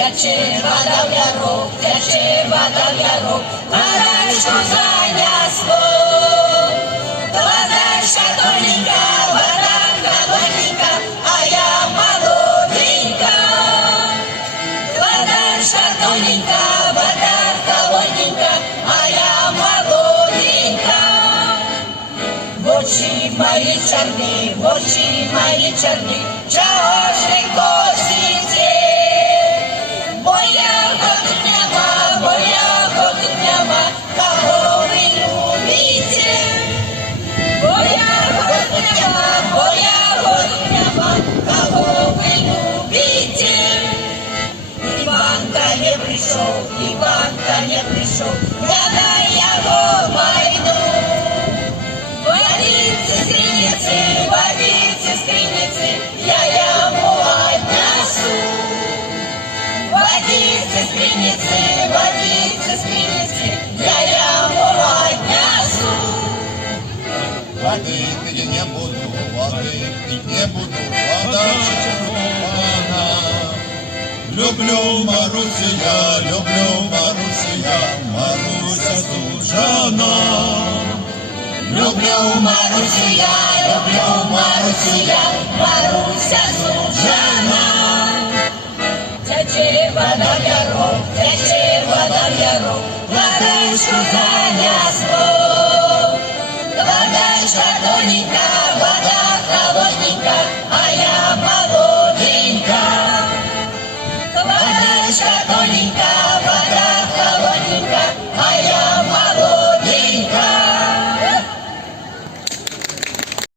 тече вода в ярок, тече вода в ярок, Марашку занесло. Водачка тоненька, вода холодненька, а я молоденька. Водачка тоненька, вода холодненька, а я молоденька. В очі мої чорні, в очі мої чорні, чого ж не косите? Бо ягод нема, бо ягод нема, кого ви любите? Бо ягод нема, бо ягод нема, кого ви любите? Іванка не прийшов, Іванка не прийшов, я на його майду. Водицы скриницы, я ему отнесу. Водицы скриницы, я ему отнесу. Воды пить не буду, воды пить не буду, вода червона. Люблю Марусю я, люблю Марусю я, Маруся Сужана. Люблю Марусю я, люблю Марусю я, Маруся Сужана. Тече вода в ярок, тече вода в ярок, водачку занесло. Водачка тоненька, вода холодненька, а я молоденька. Водачка